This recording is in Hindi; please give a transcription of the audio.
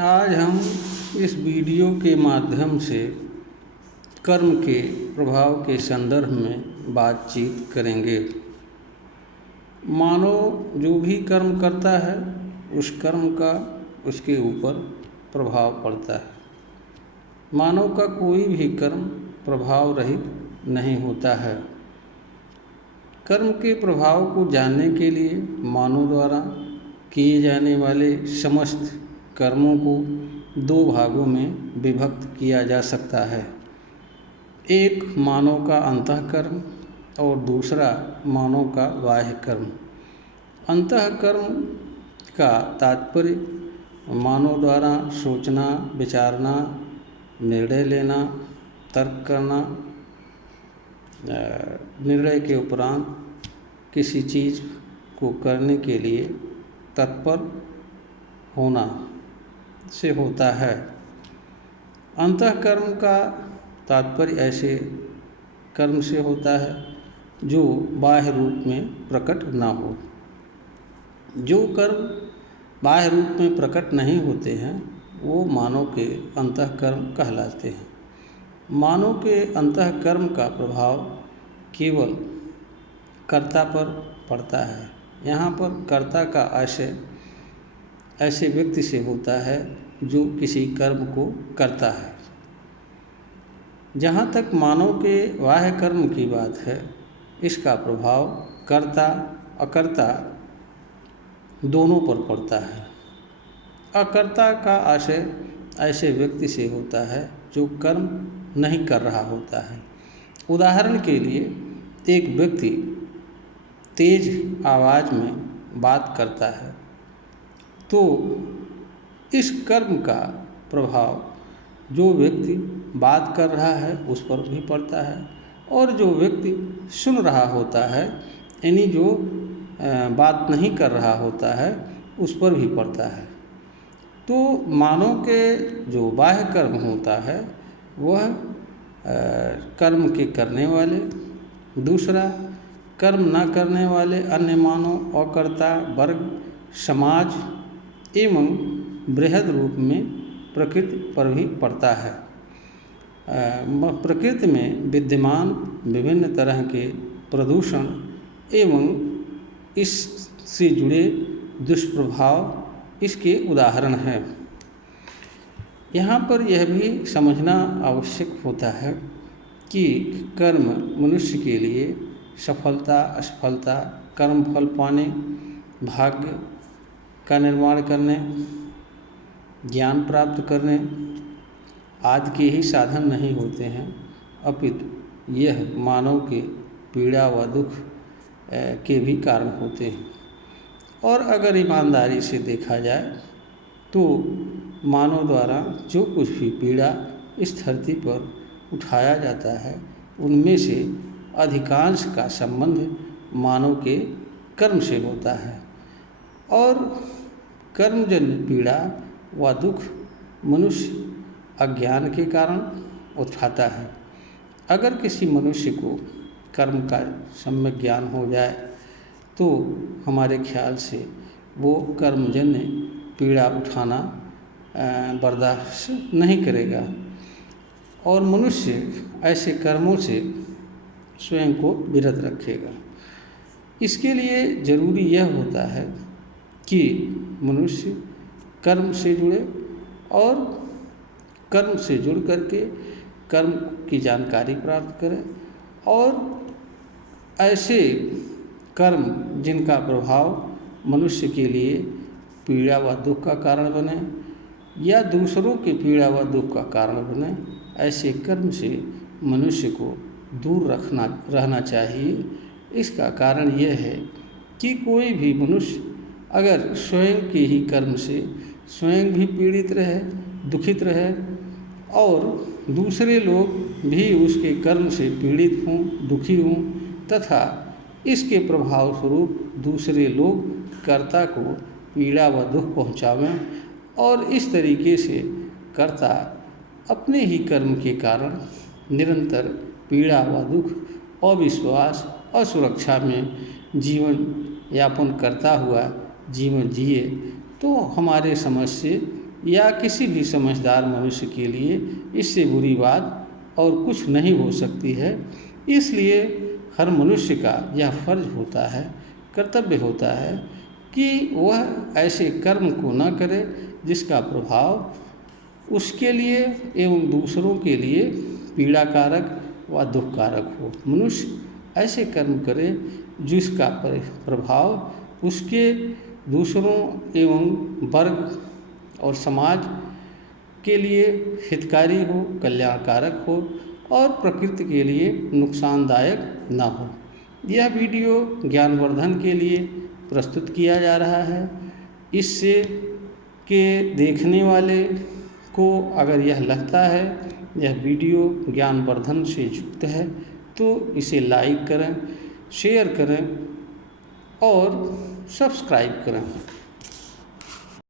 आज हम इस वीडियो के माध्यम से कर्म के प्रभाव के संदर्भ में बातचीत करेंगे। मानव जो भी कर्म करता है उस कर्म का उसके ऊपर प्रभाव पड़ता है। मानव का कोई भी कर्म प्रभाव रहित नहीं होता है। कर्म के प्रभाव को जानने के लिए मानव द्वारा किए जाने वाले समस्त कर्मों को दो भागों में विभक्त किया जा सकता है। एक मानव का अंतःकर्म और दूसरा मानव का बाह्य कर्म। अंतःकर्म का तात्पर्य मानव द्वारा सोचना, विचारना, निर्णय लेना, तर्क करना, निर्णय के उपरांत किसी चीज़ को करने के लिए तत्पर होना से होता है। अंतःकर्म का तात्पर्य ऐसे कर्म से होता है जो बाह्य रूप में प्रकट ना हो। जो कर्म बाह्य रूप में प्रकट नहीं होते हैं वो मानव के अंतःकर्म कहलाते हैं। मानव के अंतःकर्म का प्रभाव केवल कर्ता पर पड़ता है। यहाँ पर कर्ता का आशय ऐसे व्यक्ति से होता है जो किसी कर्म को करता है। जहाँ तक मानव के बाह्य कर्म की बात है, इसका प्रभाव कर्ता अकर्ता दोनों पर पड़ता है। अकर्ता का आशय ऐसे व्यक्ति से होता है जो कर्म नहीं कर रहा होता है। उदाहरण के लिए एक व्यक्ति तेज आवाज़ में बात करता है तो इस कर्म का प्रभाव जो व्यक्ति बात कर रहा है उस पर भी पड़ता है और जो व्यक्ति सुन रहा होता है यानी जो बात नहीं कर रहा होता है उस पर भी पड़ता है। तो मानव के जो बाह्य कर्म होता है वह कर्म के करने वाले, दूसरा कर्म न करने वाले अन्य मानव, अकर्ता वर्ग, समाज एवं बृहद रूप में प्रकृति पर भी पड़ता है। प्रकृति में विद्यमान विभिन्न तरह के प्रदूषण एवं इससे जुड़े दुष्प्रभाव इसके उदाहरण हैं। यहाँ पर यह भी समझना आवश्यक होता है कि कर्म मनुष्य के लिए सफलता, असफलता, कर्मफल पाने, भाग्य का निर्माण करने, ज्ञान प्राप्त करने आदि के ही साधन नहीं होते हैं, अपितु यह मानव के पीड़ा व दुख के भी कारण होते हैं। और अगर ईमानदारी से देखा जाए तो मानव द्वारा जो कुछ भी पीड़ा इस धरती पर उठाया जाता है उनमें से अधिकांश का संबंध मानव के कर्म से होता है और कर्मजन्य पीड़ा व दुख मनुष्य अज्ञान के कारण उठाता है। अगर किसी मनुष्य को कर्म का सम्यक ज्ञान हो जाए तो हमारे ख्याल से वो कर्मजन्य पीड़ा उठाना बर्दाश्त नहीं करेगा और मनुष्य ऐसे कर्मों से स्वयं को विरत रखेगा। इसके लिए जरूरी यह होता है कि मनुष्य कर्म से जुड़े और कर्म से जुड़ करके कर्म की जानकारी प्राप्त करें और ऐसे कर्म जिनका प्रभाव मनुष्य के लिए पीड़ा व दुख का कारण बने या दूसरों की पीड़ा व दुख का कारण बने, ऐसे कर्म से मनुष्य को दूर रहना चाहिए। इसका कारण यह है कि कोई भी मनुष्य अगर स्वयं के ही कर्म से स्वयं भी पीड़ित रहे, दुखित रहे और दूसरे लोग भी उसके कर्म से पीड़ित हों, दुखी हों तथा इसके प्रभाव स्वरूप दूसरे लोग कर्ता को पीड़ा व दुख पहुँचावें और इस तरीके से कर्ता अपने ही कर्म के कारण निरंतर पीड़ा व दुख, अविश्वास, असुरक्षा में जीवन यापन करता हुआ जीवन जिए तो हमारे समझ से या किसी भी समझदार मनुष्य के लिए इससे बुरी बात और कुछ नहीं हो सकती है। इसलिए हर मनुष्य का यह फर्ज होता है, कर्तव्य होता है कि वह ऐसे कर्म को न करे जिसका प्रभाव उसके लिए एवं दूसरों के लिए पीड़ाकारक व दुखकारक हो। मनुष्य ऐसे कर्म करे जिसका प्रभाव उसके दूसरों एवं वर्ग और समाज के लिए हितकारी हो, कल्याणकारक हो और प्रकृति के लिए नुकसानदायक न हो। यह वीडियो ज्ञानवर्धन के लिए प्रस्तुत किया जा रहा है। इससे के देखने वाले को अगर यह लगता है यह वीडियो ज्ञानवर्धन से युक्त है तो इसे लाइक करें, शेयर करें और सब्सक्राइब करें।